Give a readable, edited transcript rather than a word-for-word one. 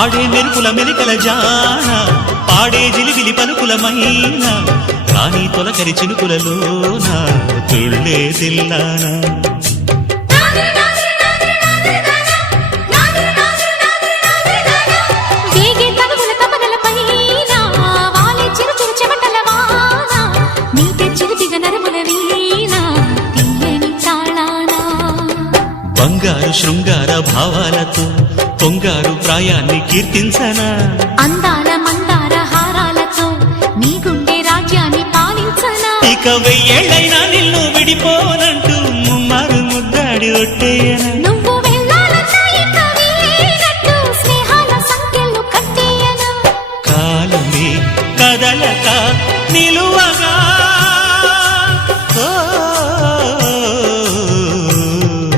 ఆడే మెరుపుల మెలికల జాన పాడే జిలిబిలి పలుకుల మైన రాణి తొలకరి చినుకులలోన తుళ్ళే తిల్లానా బంగారు శృంగార భావాలతో పొంగారు ప్రాయాన్ని కీర్తించనా అందాల మందార హారాలతో నీ గుండె రాజ్యాన్ని పాలించనా ఇక 1000 ఏళ్ళైనా నిన్ను విడిపోనంటూ ముమ్మారు ముద్దాడి ఒట్టేయనా నువ్వు